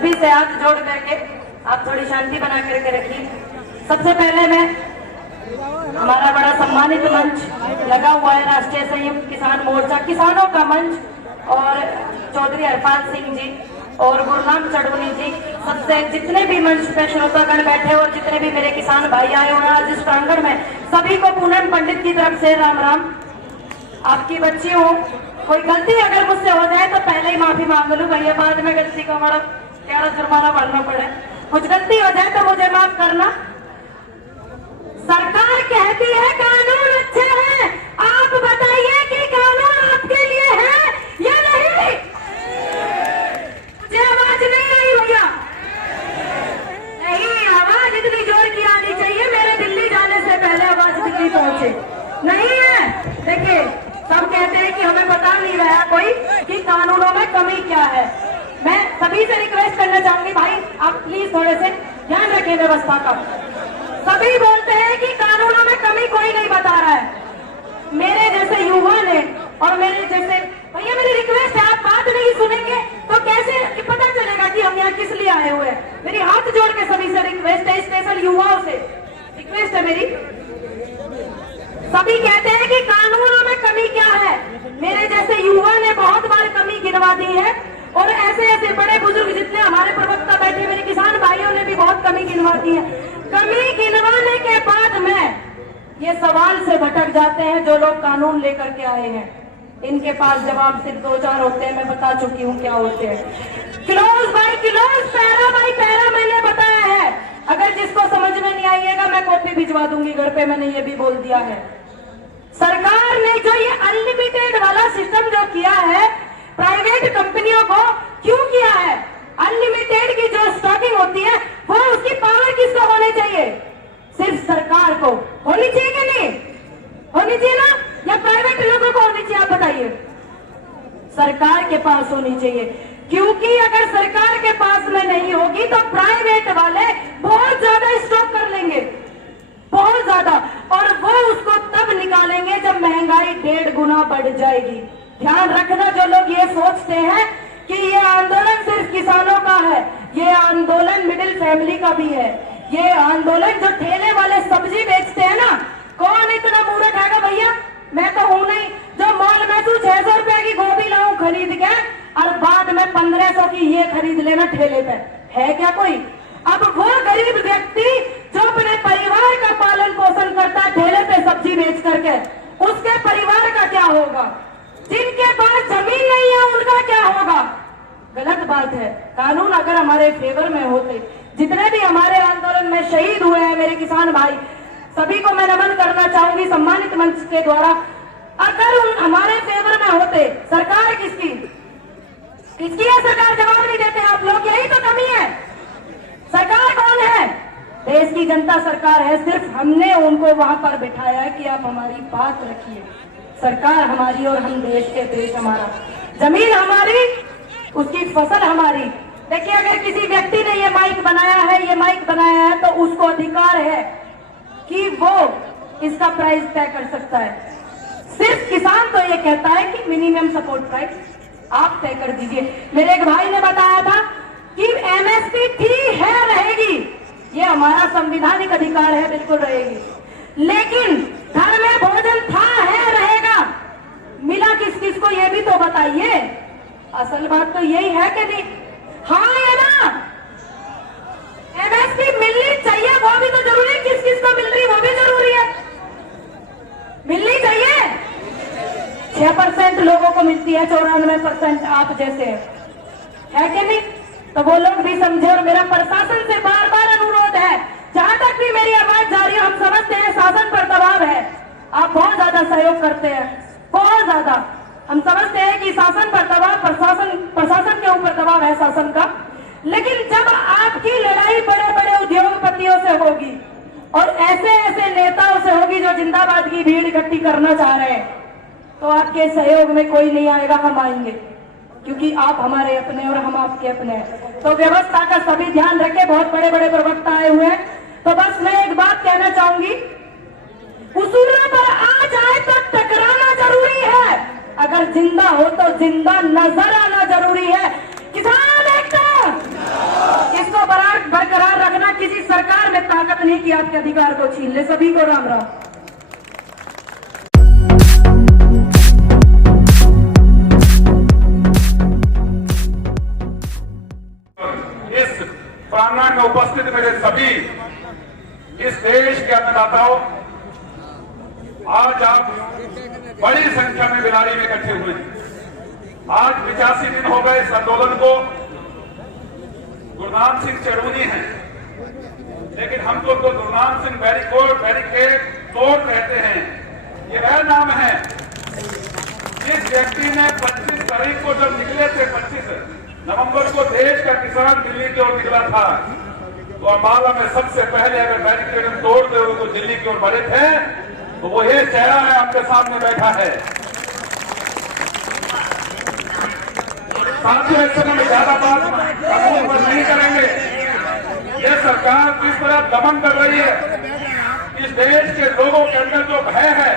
सभी से हाथ जोड़ करके आप थोड़ी शांति बना करके रखिए। सबसे पहले मैं हमारा बड़ा सम्मानित मंच लगा हुआ है राष्ट्रीय संयुक्त किसान मोर्चा किसानों का मंच और चौधरी हरपाल सिंह जी और गुरनाम चढ़ूनी जी, सबसे जितने भी मंच पे श्रोतागण बैठे और जितने भी मेरे किसान भाई आए हुए हैं आज इस प्रांगण में, सभी को पूनम पंडित की तरफ से राम राम। आपकी बच्ची हो, कोई गलती अगर मुझसे हो जाए तो पहले ही माफी मांग लूं भैया, बाद में गलती का बड़ा क्या जुर्माना भरना पड़े। कुछ गलती हो जाए तो मुझे माफ करना। सरकार कहती है कानून अच्छे हैं, आप बताइए कि कानून आपके लिए है या नहीं? मुझे आवाज नहीं आई भैया, नहीं आवाज इतनी जोर की आनी चाहिए, मेरे दिल्ली जाने से पहले आवाज दिल्ली पहुंचे। नहीं है, देखिए सब कहते हैं कि हमें बता नहीं रहा कोई कि कानूनों में कमी क्या है। मैं सभी से रिक्वेस्ट करना चाहूंगी भाई आप प्लीज थोड़े से ध्यान रखें व्यवस्था का। सभी बोलते हैं कि कानूनों में कमी कोई नहीं बता रहा है। मेरे जैसे युवा ने और मेरे जैसे भैया, मेरी रिक्वेस्ट है, आप बात नहीं सुनेंगे तो कैसे पता चलेगा कि हम यहाँ किस लिए आए हुए हैं। मेरी हाथ जोड़ के सभी से रिक्वेस्ट है, स्पेशल युवाओं से रिक्वेस्ट है मेरी। सभी कहते हैं कि कानूनों में कमी क्या है, मेरे जैसे युवा ने बहुत बार कमी गिनवा दी है और ऐसे ऐसे बड़े बुजुर्ग जितने हमारे प्रवक्ता बैठे मेरे किसान भाइयों ने भी बहुत कमी गिनवा दी है। कमी गिनवाने के बाद में ये सवाल से भटक जाते हैं जो लोग कानून लेकर के आए हैं, इनके पास जवाब सिर्फ दो चार होते हैं। मैं बता चुकी हूँ क्या होते हैं। Close by close, para by para मैंने बताया है। अगर जिसको समझ में नहीं आइएगा मैं कॉपी भिजवा दूंगी घर पे, मैंने ये भी बोल दिया है। सरकार ने जो ये अनलिमिटेड वाला सिस्टम जो किया है प्राइवेट कंपनियों को, क्यों किया है? अनलिमिटेड की जो स्टॉकिंग होती है वो उसकी पावर किसको होनी चाहिए? सिर्फ सरकार को होनी चाहिए कि नहीं होनी चाहिए ना, या प्राइवेट लोगों को होनी चाहिए? आप बताइए। सरकार के पास होनी चाहिए, क्योंकि अगर सरकार के पास में नहीं होगी तो प्राइवेट वाले बहुत ज्यादा स्टॉक कर लेंगे, बहुत ज्यादा, और वो उसको तब निकालेंगे जब महंगाई 1.5 गुना बढ़ जाएगी। ध्यान रखना, जो लोग ये सोचते हैं कि ये आंदोलन सिर्फ किसानों का है, ये आंदोलन मिडिल फैमिली का भी है। ये आंदोलन जो ठेले वाले सब्जी बेचते हैं ना, कौन इतना मूर्ख हैगा भैया? मैं तो हूं नहीं जो मॉल में तू 600 रुपए की गोभी लाऊं खरीद के और बाद में 1500 की ये खरीद लेना ठेले पे, है क्या कोई? अब वो गरीब व्यक्ति जो अपने परिवार का पालन पोषण करता है ठेले पे सब्जी बेच करके, उसके परिवार का क्या होगा? जिनके पास जमीन नहीं है उनका क्या होगा? गलत बात है। कानून अगर हमारे फेवर में होते, जितने भी हमारे आंदोलन में शहीद हुए हैं मेरे किसान भाई, सभी को मैं नमन करना चाहूंगी सम्मानित मंच के द्वारा। अगर उन हमारे फेवर में होते, सरकार किसकी है? सरकार जवाब नहीं देते आप लोग, यही तो कमी है। सरकार कौन है? देश की जनता सरकार है, सिर्फ हमने उनको वहां पर बिठाया है कि आप हमारी बात रखिए। सरकार हमारी और हम देश के, देश हमारा, जमीन हमारी, उसकी फसल हमारी। देखिए अगर किसी व्यक्ति ने ये माइक बनाया है, ये माइक बनाया है, तो उसको अधिकार है कि वो इसका प्राइस तय कर सकता है। सिर्फ किसान तो ये कहता है कि मिनिमम सपोर्ट प्राइस आप तय कर दीजिए। मेरे एक भाई ने बताया था कि एमएसपी थी, है, रहेगी, ये हमारा संवैधानिक अधिकार है, बिल्कुल रहेगी। लेकिन घर में भोजन था, है, रहेगा, मिला किस किस को ये भी तो बताइए। असल बात तो यही है कि नहीं? हाँ या ना? एमएसपी मिलनी चाहिए, वो भी तो जरूरी, किस किस को मिल रही वो भी जरूरी है, मिलनी चाहिए। 6% लोगों को मिलती है, 94% आप जैसे है कि नहीं? तो वो लोग भी समझे। और मेरा प्रशासन से बार बार अनुरोध है, जहां तक भी मेरी आवाज जा रही है, हम समझते हैं शासन पर दबाव है, आप बहुत ज्यादा सहयोग करते हैं, बहुत ज्यादा। हम समझते हैं कि शासन पर दबाव, प्रशासन के ऊपर दबाव है शासन का, लेकिन जब आपकी लड़ाई बड़े बड़े उद्योगपतियों से होगी और ऐसे ऐसे नेताओं से होगी जो जिंदाबाद की भीड़ इकट्ठी करना चाह रहे हैं, तो आपके सहयोग में कोई नहीं आएगा, हम आएंगे, क्योंकि आप हमारे अपने और हम आपके अपने हैं। तो व्यवस्था का सभी ध्यान रखें, बहुत बड़े बड़े प्रवक्ता आए हुए हैं। तो बस मैं एक बात कहना चाहूंगी, उसूलों पर आ जाए तो टकराना जरूरी है, अगर जिंदा हो तो जिंदा नजर आना जरूरी है। किसान एकता। इसको बरकरार रखना किसी सरकार में ताकत नहीं कि आपके अधिकार को छीन ले। सभी को राम राम। इस प्रांगण में उपस्थित मेरे सभी इस देश के अन्नदाताओं, आज आप बड़ी संख्या में बिलारी में इकट्ठे हुए हैं। आज 85 दिन हो गए इस आंदोलन को। गुरनाम सिंह चरूनी हैं, लेकिन हम लोग तो गुरनाम सिंह बैरिकेड तोड़ कहते हैं। ये वह नाम है जिस व्यक्ति ने 25 तारीख को जब निकले थे, 25 नवंबर को देश का किसान दिल्ली की ओर निकला था, तो अम्बाला में सबसे पहले अगर बैरिकेड तोड़ते हुए तो दिल्ली की ओर बढ़े थे, तो वो ये चेहरा है आपके सामने बैठा है। साथियों, इस समय में ज्यादा बात कानून पर नहीं करेंगे। ये सरकार किस तरह दमन कर रही है, इस देश के लोगों के अंदर जो भय है,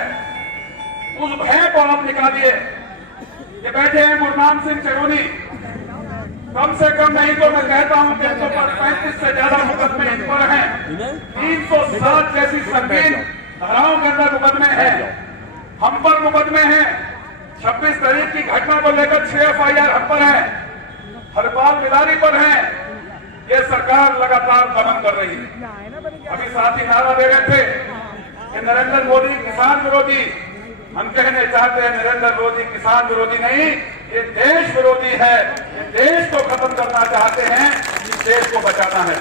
उस भय को आप निकालिए। ये बैठे हैं गुरनाम सिंह चरूनी, कम से कम नहीं तो मैं कहता हूं कि 35 से ज्यादा मुकदमे इन पर हैं। 307 जैसी संगीन धाराओं के अंदर मुकदमे हैं, हम पर मुकदमे हैं। 26 तारीख की घटना को लेकर 6 FIR हम पर है, हरपाल बिलारी पर है। ये सरकार लगातार दमन कर रही है। अभी साथी नारा दे रहे थे कि नरेंद्र मोदी किसान विरोधी। हम कहने चाहते हैं नरेंद्र मोदी किसान विरोधी नहीं, ये देश विरोधी है। ये देश को खत्म करना चाहते हैं, इस देश को बचाना है।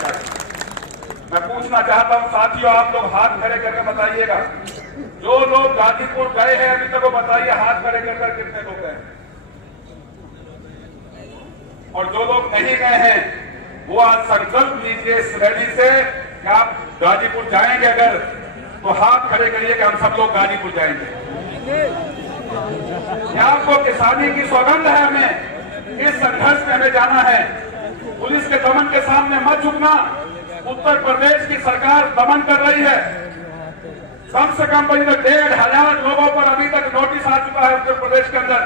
मैं पूछना चाहता हूं साथियों, आप लोग हाथ खड़े करके बताइएगा, जो लोग गाजीपुर गए हैं अभी तक वो बताइए, हाथ खड़े कर कितने लोग गए, और जो लोग नहीं गए हैं वो आज संकल्प लीजिए इस रैली से कि आप गाजीपुर जाएंगे। अगर तो हाथ खड़े करिए कि हम सब लोग गाजीपुर जाएंगे। आपको किसानी की सौगंध है, हमें इस संघर्ष में हमें जाना है। पुलिस के दमन के सामने मत झुकना। उत्तर प्रदेश की सरकार दमन कर रही है। कम से कम 1,500 लोगों पर अभी तक नोटिस आ चुका है उत्तर प्रदेश के अंदर।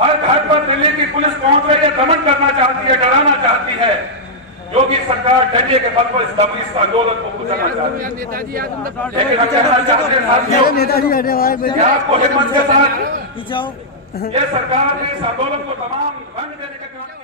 हर घर पर दिल्ली की पुलिस पहुंच रही है, दमन करना चाहती है, डराना चाहती है। योगी सरकार डटे के बल पर इस आंदोलन को कुचलना चाहती है। लेकिन हम कहना चाहते हैं साथियों, आपको हिम्मत के साथ ये सरकार ने इस आंदोलन को तमाम रंग देने के काम